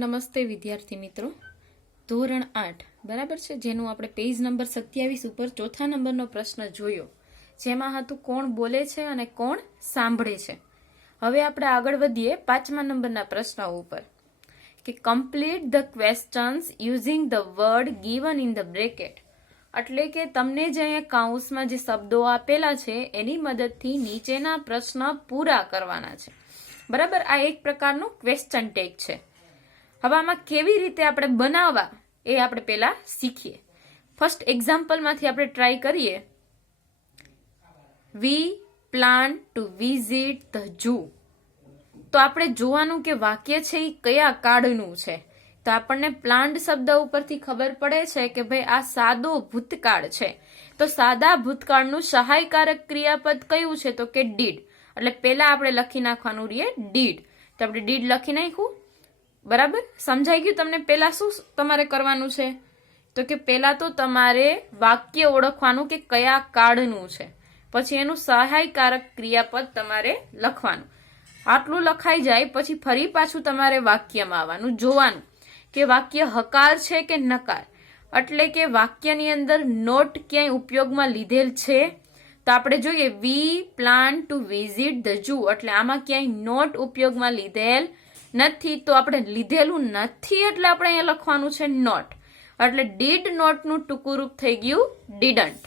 નમસ્તે વિદ્યાર્થી મિત્રો, ધોરણ 8 બરાબર છે, જેનું આપણે પેજ નંબર 27 ઉપર ચોથા નંબરનો પ્રશ્ન જોયો, જેમાં હતું કોણ બોલે છે અને કોણ સાંભળે છે. હવે આપણે આગળ વધીએ 5મા નંબરના પ્રશ્ન ઉપર કે complete the questions using the word given in the bracket. એટલે કે તમને જે અહીંયા કાઉન્સમાં જે શબ્દો આપેલા છે એની મદદથી નીચેના પ્રશ્ન પૂરા કરવાના છે. બરાબર, આ એક પ્રકારનું ક્વેશ્ચન ટેગ છે. હવે આમાં કેવી રીતે આપણે બનાવવા એ આપણે પહેલા શીખીએ. ફર્સ્ટ એક્ઝામ્પલમાંથી આપણે ટ્રાય કરીએ. We plan to visit the zoo. તો આપણે જોવાનું કે વાક્ય છે એ કયા કાળનું છે. તો આપણને પ્લાન્ડ શબ્દ ઉપરથી ખબર પડે છે કે ભાઈ આ સાદો ભૂતકાળ છે. તો સાદા ભૂતકાળનું સહાયકારક ક્રિયાપદ કયું છે? તો કે ડીડ. એટલે પહેલા આપણે લખી નાખવાનું રહીએ ડીડ. તો આપણે ડીડ લખી નાખ્યું. બરાબર, સમજાઈ ગયું તમને? પહેલા શું તમારે કરવાનું છે? તો કે પહેલા તો તમારે વાક્ય ઓળખવાનું કે કયા કાળનું છે, પછી એનું સહાયકારક ક્રિયાપદ તમારે લખવાનું. આટલું લખાઈ જાય પછી ફરી પાછું તમારે વાક્યમાં આવવાનું, જોવાનું કે વાક્ય હકાર છે કે નકાર. એટલે કે વાક્યની અંદર નોટ ક્યાંય ઉપયોગમાં લીધેલ છે. તો આપણે જોઈએ we plan to visit the zoo, એટલે આમાં ક્યાંય નોટ ઉપયોગમાં લીધેલ નથી. તો આપણે લીધેલું નથી એટલે આપણે અહીંયા લખવાનું છે નોટ. એટલે ડીડ નોટનું ટૂંકું રૂપ થઈ ગયું ડીડન્ટ.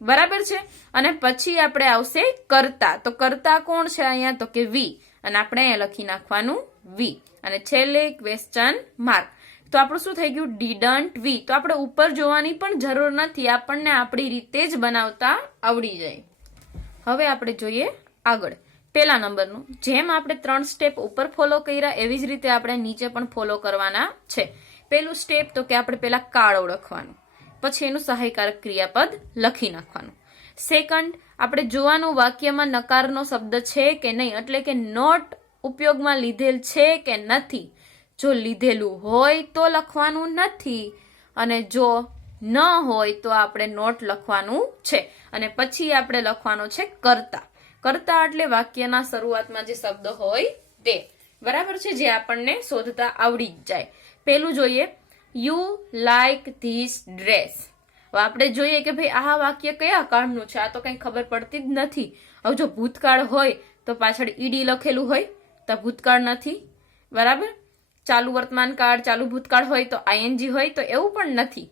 બરાબર છે. અને પછી આપણે આવશે કરતા. તો કરતા કોણ છે અહીંયા? તો કે વી. અને આપણે અહીંયા લખી નાખવાનું વી. અને છેલ્લે ક્વેશ્ચન માર્ક. તો આપણું શું થઈ ગયું? ડીડન્ટ વી. તો આપણે ઉપર જોવાની પણ જરૂર નથી, આપણને આપણી રીતે જ બનાવતા આવડી જાય. હવે આપણે જોઈએ આગળ પહેલા નંબરનું. જેમ આપણે 3 સ્ટેપ ઉપર ફોલો કર્યા એવી જ રીતે આપણે નીચે પણ ફોલો કરવાના છે. પહેલું સ્ટેપ તો કે આપણે પહેલા કાળ ઓળખવાનું, પછી એનું સહાયકારક ક્રિયાપદ લખી નાખવાનું. સેકન્ડ, આપણે જોવાનું વાક્યમાં નકારનો શબ્દ છે કે નહીં, એટલે કે નોટ ઉપયોગમાં લીધેલ છે કે નથી. જો લીધેલું હોય તો લખવાનું નથી, અને જો ન હોય તો આપણે નોટ લખવાનું છે. અને પછી આપણે લખવાનો છે કરતા. કરતા એટલે વાક્યના શરૂઆતમાં જે શબ્દ હોય તે. બરાબર છે, જે આપણને શોધતા આવડી જ જાય. પેલું જોઈએ યુ લાઈક ધીસ ડ્રેસ. હવે આપણે જોઈએ કે ભાઈ આ વાક્ય કયા કાળનું છે, આ તો કઈ ખબર પડતી જ નથી. હવે જો ભૂતકાળ હોય તો પાછળ ઈડી લખેલું હોય તો ભૂતકાળ નથી. બરાબર, ચાલુ વર્તમાન કાળ, ચાલુ ભૂતકાળ હોય તો આઈએનજી હોય તો એવું પણ નથી.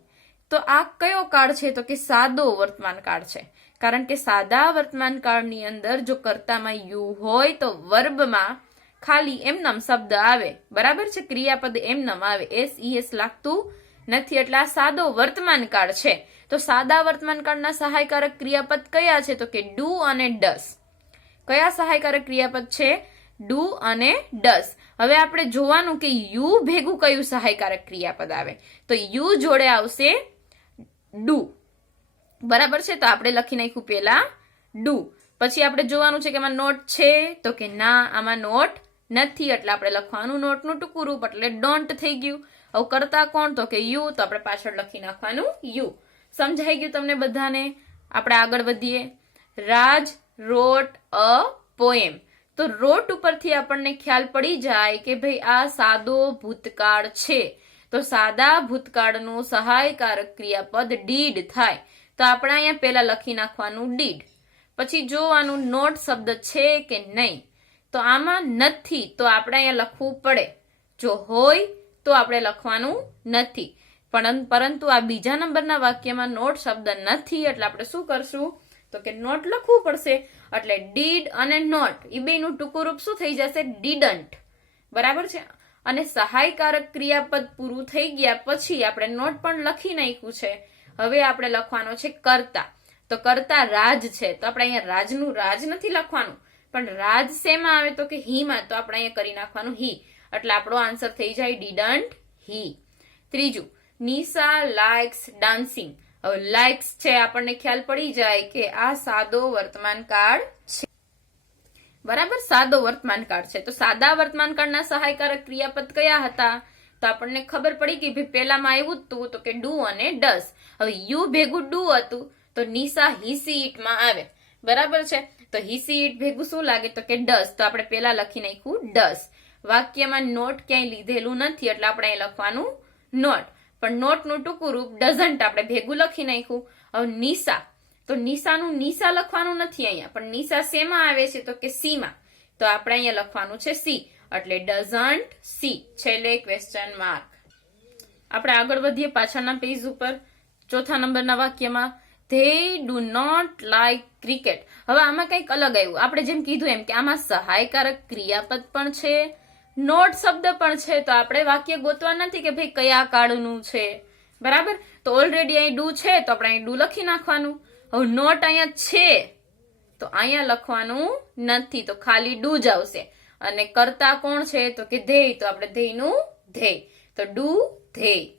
તો આ કયો કાળ છે? તો કે સાદો વર્તમાન કાળ છે. કારણ કે સાદા વર્તમાન કાળની અંદર જો કર્તામાં યુ હોય તો વર્બમાં ખાલી એમનામ શબ્દ આવે. બરાબર છે, ક્રિયાપદ એમનામ આવે, એસ લાગતું નથી. એટલે આ સાદો વર્તમાન કાળ છે. તો સાદા વર્તમાન કાળના સહાયકારક ક્રિયાપદ કયા છે? તો કે ડુ અને ડસ. કયા સહાયકારક ક્રિયાપદ છે? ડુ અને ડસ. હવે આપણે જોવાનું કે યુ ભેગું કયું સહાયકારક ક્રિયાપદ આવે. તો યુ જોડે આવશે ડુ. બરાબર છે, તો આપણે લખી નાખ્યું પેલા ડુ. પછી આપણે જોવાનું છે કે આમાં નોટ છે તો કે ના, આમાં નોટ નથી. એટલે આપણે લખવાનું નોટનું ટૂંકું રૂપ, એટલે ડોન્ટ થઈ ગયું. હવે કરતા કોણ? તો કે યુ. તો આપણે પાછળ લખી નાખવાનું યુ. સમજાઈ ગયું તમને બધાને? આપણે આગળ વધીએ. રાજ રોટ અ પોએમ. તો રોટ ઉપરથી આપણને ખ્યાલ પડી જાય કે ભાઈ આ સાદો ભૂતકાળ છે. તો સાદા ભૂતકાળનું સહાયકારક ક્રિયાપદ ડીડ થાય. તો આપણે અહીંયા પહેલા લખી નાખવાનું ડીડ. પછી જોવાનું નોટ શબ્દ છે કે નહીં. તો આમાં નથી તો આપણે અહીંયા લખવું પડે. જો હોય તો આપણે લખવાનું નથી. પરંતુ આ બીજા નંબરના વાક્યમાં નોટ શબ્દ નથી, એટલે આપણે શું કરશું? તો કે નોટ લખવું પડશે. એટલે ડીડ અને નોટ એ બેનું ટૂંકું રૂપ શું થઈ જશે? ડીડન્ટ. બરાબર છે. અને સહાયકારક ક્રિયાપદ પૂરું થઈ ગયા પછી આપણે નોટ પણ લખી નાખ્યું છે. હવે આપણે લખવાનો છે કરતા. તો કરતા રાજ છે, તો આપણે અહીંયા રાજનું રાજ નથી લખવાનું, પણ રાજ શેમાં આવે? તો કે હીમાં. તો આપણે અહીંયા કરી નાખવાનું હી. એટલે આપણો આન્સર થઈ જાય ડીડન્ટ હી. ત્રીજું, નિશા લાઇક્સ ડાન્સિંગ. હવે લાઇક્સ છે, આપણને ખ્યાલ પડી જાય કે આ સાદો વર્તમાન કાળ છે. બરાબર, સાદો વર્તમાન કાળ છે. તો સાદા વર્તમાન કાળના સહાયકારક ક્રિયાપદ કયા હતા? તો આપણને ખબર પડી કે ભાઈ પહેલામાં આવ્યું હતું તો કે ડુ અને ડસ. હવે યુ ભેગું ડુ હતું તો નિશા હીસી ઇટમાં આવે. બરાબર છે, તો હીસી ઇટ ભેગું શું લાગે? તો કે ડસ. તો આપણે પહેલા લખી નાખ્યું ડસ. વાક્યમાં નોટ ક્યાંય લીધેલું નથી એટલે આપણે અહીં લખવાનું નોટ. પણ નોટનું ટૂંકું રૂપ ડઝન્ટ આપણે ભેગું લખી નાખ્યું. હવે નિશા, તો નિશાનું નિશા લખવાનું નથી અહીંયા, પણ નિશા શેમાં આવે છે તો કે સીમાં, તો આપણે અહીંયા લખવાનું છે સી, એટલે ડઝન્ટ સી, છેલ્લે ક્વેશ્ચન માર્ક. આપણે આગળ વધીએ પાછળના પેજ ઉપર. ચોથા નંબરના વાક્યમાં they do not like cricket. હવે આમાં કંઈક અલગ આવ્યું. આપણે જેમ કીધું એમ કે આમાં સહાયકારક ક્રિયાપદ પણ છે, નોટ શબ્દ પણ છે, તો આપણે વાક્ય ગોતવા નથી કે ભાઈ કયા કાળનું છે, બરાબર. તો ઓલરેડી અહીં ડુ છે તો આપણે અહીં ડુ લખી નાખવાનું. હવે નોટ અહીંયા છે તો અહીંયા લખવાનું નથી, તો ખાલી ડુ જ આવશે. અને કરતા કોણ છે તો કે ધેય, તો આપણે ધેયનું ધેય, તો ડુ ધેય.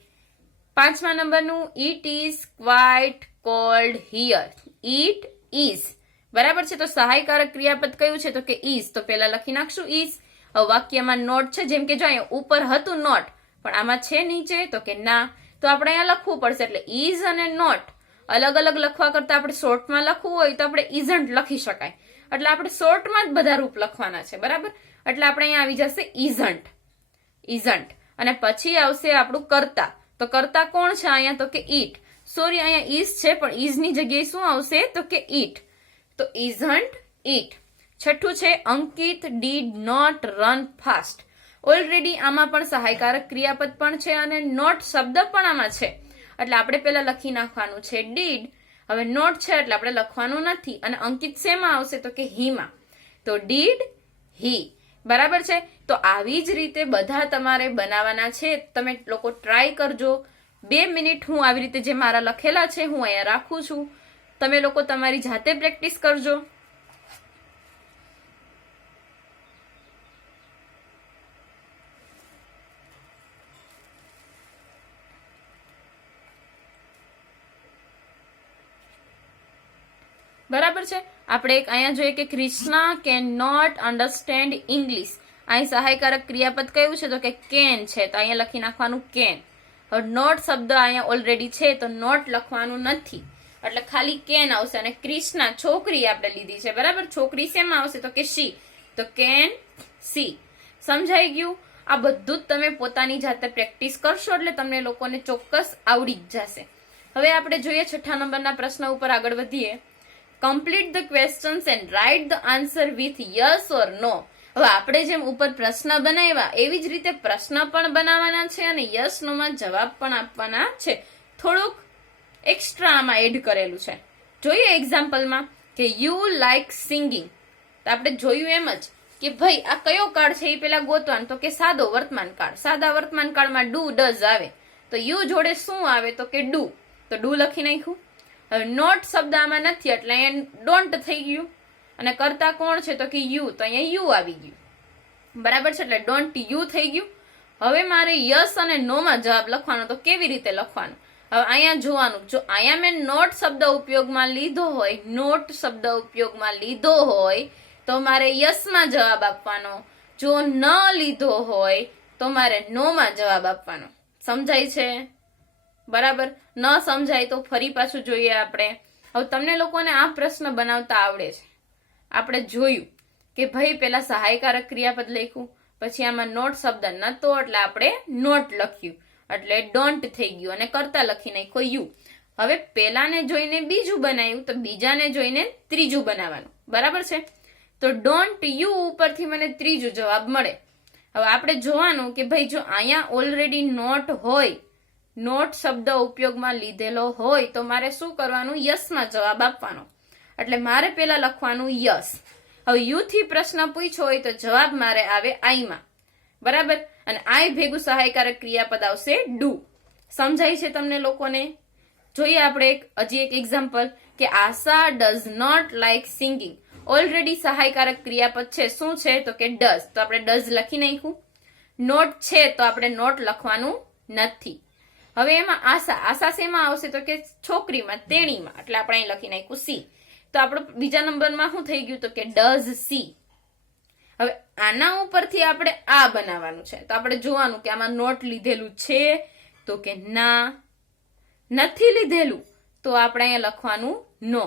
પાંચમા નંબરનું it is quite cold here. It is, બરાબર છે. તો સહાયકારક ક્રિયાપદ કયું છે તો કે ઇઝ, તો પેલા લખી નાખશું ઇઝ. વાક્યમાં નોટ છે, જેમ કે જો અહીંયા ઉપર હતું નોટ પણ આમાં છે નીચે તો કે ના, તો આપણે અહીંયા લખવું પડશે. એટલે ઇઝ અને નોટ અલગ અલગ લખવા કરતા આપણે શોર્ટમાં લખવું હોય તો આપણે ઇઝન્ટ લખી શકાય, એટલે આપણે શોર્ટમાં જ બધા રૂપ લખવાના છે, બરાબર. એટલે આપણે અહીંયા આવી જશે ઇઝન્ટ, ઇઝન્ટ. અને પછી આવશે આપણું કરતા, તો કરતા કોણ છે અહીંયા તો કે ઈટ. સોરી, અહીંયા ઇઝ છે પણ ઇઝની જગ્યાએ શું આવશે તો કે ઈટ, તો ઇઝન્ટ ઈટ. છઠ્ઠું છે Ankit did not run fast. Already આમાં પણ સહાયકારક ક્રિયાપદ પણ છે અને નોટ શબ્દ પણ આમાં છે, એટલે આપણે પેલા લખી નાખવાનું છે ડીડ. હવે નોટ છે એટલે આપણે લખવાનું નથી. અને અંકિત શેમાં આવશે તો કે હીમાં, તો ડીડ હી, બરાબર છે. તો આવી જ રીતે બધા તમારે બનાવવાના છે. તમે લોકો ટ્રાય કરજો. 2 મિનિટ હું આવી રીતે જે મારા લખેલા છે હું અહીંયા રાખું છું, તમે લોકો તમારી જાતે પ્રેક્ટિસ કરજો. બરાબર છે. આપણે એક અહીંયા જોઈએ કે Krishna can not understand English. અહીં સહાયકારક ક્રિયાપદ કયું છે તો કે કેન છે, તો અહીંયા લખી નાખવાનું કેન. હવે નોટ શબ્દ અહીંયા ઓલરેડી છે તો નોટ લખવાનું નથી, એટલે ખાલી કેન આવશે. અને કૃષ્ણા છોકરી આપણે લીધી છે, બરાબર. છોકરી શેમાં આવશે તો કે શી, તો કેન સી. સમજાઈ ગયું? આ બધું જ તમે પોતાની જાતે પ્રેક્ટિસ કરશો એટલે તમને લોકોને ચોક્કસ આવડી જ જશે. હવે આપણે જોઈએ 6 નંબરના પ્રશ્ન ઉપર આગળ વધીએ. Complete the questions and write the answer with yes or no. હવે આપણે જેમ ઉપર પ્રશ્ન બનાવ્યા એવી જ રીતે પ્રશ્ન પણ બનાવવાના છે અને યસ નો માં જવાબ પણ આપવાના છે. થોડુંક એક્સ્ટ્રા આમાં એડ કરેલું છે. જોઈએ એક્ઝામ્પલમાં કે યુ લાઈક સિંગિંગ. તો આપણે જોયું એમ જ કે ભાઈ આ કયો કાળ છે એ પેલા ગોતવાનું, તો કે સાદો વર્તમાન કાળ. સાદા વર્તમાન કાળમાં ડુ ડઝ આવે, તો યુ જોડે શું આવે તો કે ડુ, તો ડુ લખી નાખ્યું. હવે નોટ શબ્દ આમાં નથી એટલે અહીંયા ડોન્ટ થઈ ગયું. અને કરતા કોણ છે તો કે યુ, તો અહીંયા યુ આવી ગયું, બરાબર છે. એટલે ડોન્ટ યુ થઈ ગયું. હવે મારે યસ અને નો માં જવાબ લખવાનો, તો કેવી રીતે લખવાનું? હવે અહીંયા જોવાનું, જો અહીંયા મેં નોટ શબ્દ ઉપયોગમાં લીધો હોય, નોટ શબ્દ ઉપયોગમાં લીધો હોય તો મારે યસ માં જવાબ આપવાનો. જો ન લીધો હોય તો મારે નો માં જવાબ આપવાનો. સમજાય છે? બરાબર. ન સમજાય તો ફરી પાછું જોઈએ આપણે. હવે તમને લોકોને આ પ્રશ્ન બનાવતા આવડે છે. આપણે જોયું કે ભાઈ પેલા સહાયકારક ક્રિયાપદ લખ્યું, પછી આમાં નોટ શબ્દ નતો એટલે આપણે નોટ લખ્યું, એટલે ડોન્ટ થઈ ગયું. અને કરતા લખી નાખ્યો યુ. હવે પેલાને જોઈને બીજું બનાવ્યું તો બીજાને જોઈને ત્રીજું બનાવવાનું, બરાબર છે. તો ડોન્ટ યુ ઉપરથી મને ત્રીજું જવાબ મળે. હવે આપણે જોવાનું કે ભાઈ જો અહીંયા ઓલરેડી નોટ હોય, નોટ શબ્દ ઉપયોગમાં લીધેલો હોય તો મારે શું કરવાનું? યસમાં જવાબ આપવાનો. એટલે મારે પેલા લખવાનું યસ. હવે યુ થી પ્રશ્ન પૂછ્યો હોય તો જવાબ મારે આવે આઈમાં, બરાબર. અને આઈ ભેગું સહાયકારક ક્રિયાપદ આવશે ડુ. સમજાય છે તમને લોકોને? જોઈએ આપણે હજી એક એક્ઝામ્પલ કે Asha does not like singing. Already સહાયકારક ક્રિયાપદ છે, શું છે તો કે ડઝ, તો આપણે ડઝ લખી નાખ્યું. નોટ છે તો આપણે નોટ લખવાનું નથી. હવે એમાં આશા, આશા શેમાં આવશે તો કે છોકરીમાં, તેણીમાં, એટલે આપણે અહીં લખી નાખ્યું સી. તો આપણું બીજા નંબરમાં શું થઈ ગયું તો કે ડઝ સી. હવે આના ઉપરથી આપણે આ બનાવવાનું છે, તો આપણે જોવાનું કે આમાં નોટ લીધેલું છે તો કે ના. નથી લીધેલું તો આપણે અહીંયા લખવાનું નો.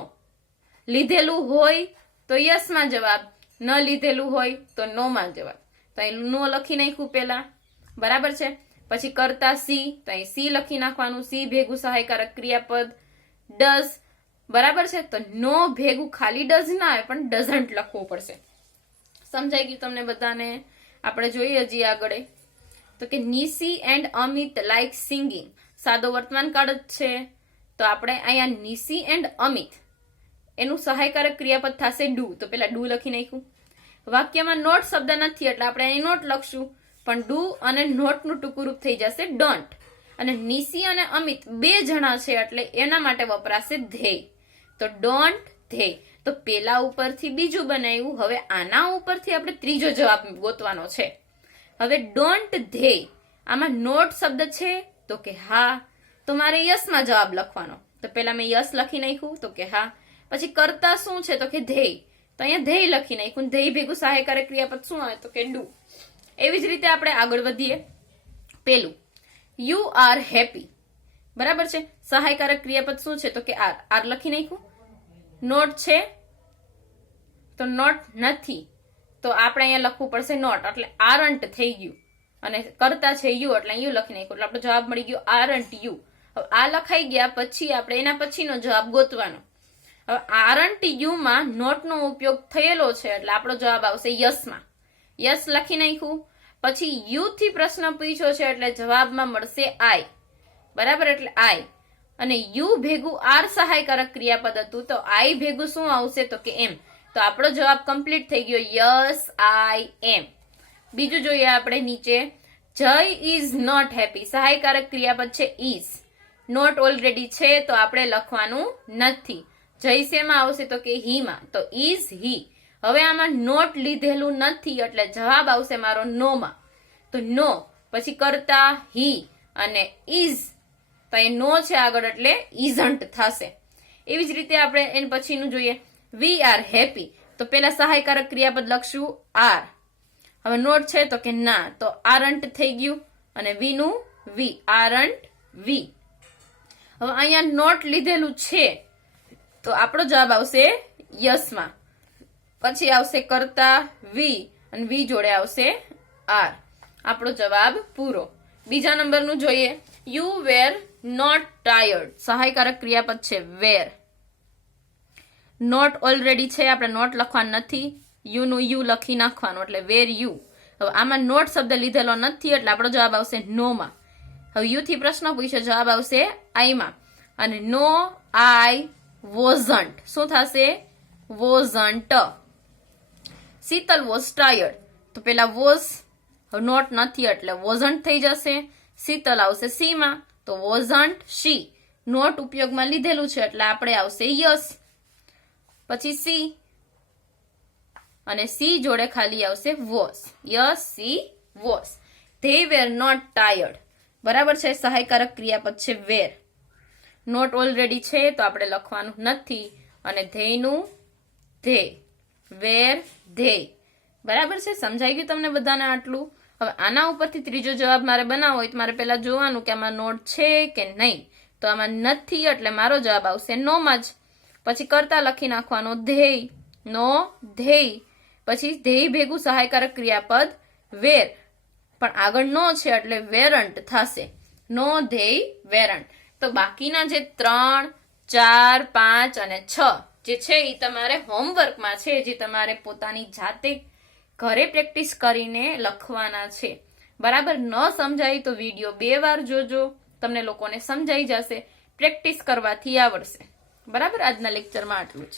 લીધેલું હોય તો યસમાં જવાબ, ન લીધેલું હોય તો નો માં જવાબ. તો અહીં નો લખી નાખ્યું પેલા, બરાબર છે. પછી કરતા સી, તો અહીં સી લખી નાખવાનું, સી ભેગું સહાયકારક ક્રિયાપદ ડઝ, બરાબર છે. તો નો ભેગું ખાલી ડઝ ના આવે પણ ડઝન્ટ લખવું પડશે. સમજાઈ ગયું તમને બધાને? આપણે જોઈએ હજી આગળ તો કે Nishi and Amit like singing, સાદો વર્તમાન કાળ જ છે. તો આપણે અહીંયા નિશી એન્ડ અમિત એનું સહાયકારક ક્રિયાપદ થશે ડુ, તો પેલા ડુ લખી નાખ્યું. વાક્યમાં નોટ શબ્દ નથી એટલે આપણે અહીં નોટ લખશું, પણ ડુ અને નોટનું ટૂંકું રૂપ થઈ જશે ડોન્ટ. અને નિશી અને અમિત બે જણા છે એટલે એના માટે વપરાશે ધેય, તો ડોન્ટ ધેય. તો પેલા ઉપરથી બીજું બનાવ્યું, હવે આના ઉપરથી આપણે ત્રીજો જવાબ ગોતવાનો છે. હવે ડોન્ટ ધેય, આમાં નોટ શબ્દ છે તો કે હા, તો મારે યસમાં જવાબ લખવાનો. તો પેલા મેં યસ લખી નાખ્યું તો કે હા. પછી કરતા શું છે તો કે ધેય, તો અહીંયા ધેય લખી નાખ્યું. ધેય ભેગું સહાયકારક ક્રિયાપદ શું આવે તો કે ડુ. એવી જ રીતે આપણે આગળ વધીએ. પેલું યુ આર હેપી, બરાબર છે. સહાયકારક ક્રિયાપદ શું છે તો કે આર, આર લખી નાખ્યું. નોટ છે તો નોટ નથી, તો આપણે અહીંયા લખવું પડશે નોટ, એટલે આરન્ટ થઈ ગયું. અને કરતા છે યુ એટલે યુ લખી નાખ્યું, એટલે આપણો જવાબ મળી ગયો આરન્ટ યુ. હવે આ લખાઈ ગયા પછી આપણે એના પછીનો જવાબ ગોતવાનો. હવે આરન્ટ યુ માં નોટનો ઉપયોગ થયેલો છે એટલે આપણો જવાબ આવશે યસમાં. યસ લખી નાખ્યું. પછી યુ થી પ્રશ્ન પૂછ્યો છે એટલે જવાબમાં મળશે આઈ, બરાબર, એટલે આઈ. અને યુ ભેગું આર સહાયકારક ક્રિયાપદ હતું, તો આઈ ભેગું શું આવશે તો કે એમ. તો આપણો જવાબ કમ્પ્લીટ થઈ ગયો, યસ આઈ એમ. બીજું જોઈએ આપણે નીચે, જય ઇઝ નોટ હેપી, સહાયકારક ક્રિયાપદ છે ઇઝ. નોટ ઓલરેડી છે તો આપણે લખવાનું નથી. જય શેમાં આવશે તો કે હી માં, તો ઇઝ હી. હવે આમાં નોટ લીધેલું નથી એટલે જવાબ આવશે મારો નો માં. તો નો પછી કરતા હી અને ઇઝ, તો એ નો છે આગળ એટલે ઇઝન્ટ થશે. એવી જ રીતે આપણે એના પછીનું જોઈએ, વી આર હેપી, તો પેલા સહાયકારક ક્રિયાપદ લખશું આર. હવે નોટ છે તો કે ના, તો આરન્ટ થઈ ગયું. અને વી નું વી, આરન્ટ વી. હવે અહીંયા નોટ લીધેલું છે તો આપણો જવાબ આવશે યસમાં. પછી આવશે કરતા વી અને વી જોડે આવશે આર. આપણો જવાબ પૂરો. બીજા નંબરનું જોઈએ, યુ વેર નોટ ટાયર્ડ, સહાયકારક ક્રિયાપદ છે વેર. નોટ ઓલરેડી છે, આપણે નોટ લખવાનું નથી, યુ નું યુ લખી નાખવાનું એટલે વેર યુ. હવે આમાં નોટ શબ્દ લીધેલો નથી એટલે આપણો જવાબ આવશે નો માં. હવે યુ થી પ્રશ્ન પૂછ્યો, જવાબ આવશે આઈ માં. અને નો આઈ વોઝન્ટ, શું થશે વોઝન્ટ. શીતલ વોઝ ટાયર્ડ, તો પેલા વોઝ નોટ નથી એટલે વોઝન્ટ થઈ જશે. શીતલ આવશે સી માં, તો વોઝન્ટ શી. નોટ ઉપયોગમાં લીધેલું છે એટલે આપણે આવશે યસ. પછી સી અને સી જોડે ખાલી આવશે was, yes she was. They were not tired, બરાબર છે. સહાયકારક ક્રિયાપદ છે વેર. નોટ ઓલરેડી છે તો આપણે લખવાનું નથી. અને ધેયનું ધે, વેર ધે, બરાબર છે. સમજાઈ ગયું તમને બધાને આટલું? હવે આના ઉપરથી ત્રીજો જવાબ મારે બનાવવો હોય તો મારે પેલા જોવાનું કે આમાં નોટ છે કે નહીં. તો આમાં નથી એટલે મારો જવાબ આવશે નો માં જ. પછી કરતા લખી નાખવાનો ધેય, નો ધેય. પછી ધેય ભેગું સહાયકારક ક્રિયાપદ વેર, પણ આગળ નો છે એટલે વેરન્ટ થશે. નો ધેય વેરન્ટ. તો બાકીના જે 3, 4, 5 અને 6 જે છે એ તમારે હોમવર્કમાં છે, જે તમારે પોતાની જાતે ઘરે પ્રેક્ટિસ કરીને લખવાના છે. બરાબર, ન સમજાય તો વિડીયો 2 વાર જોજો, તમને લોકોને સમજાઈ જશે. પ્રેક્ટિસ કરવાથી આવડશે. બરાબર, આજના લેક્ચરમાં આટલું જ.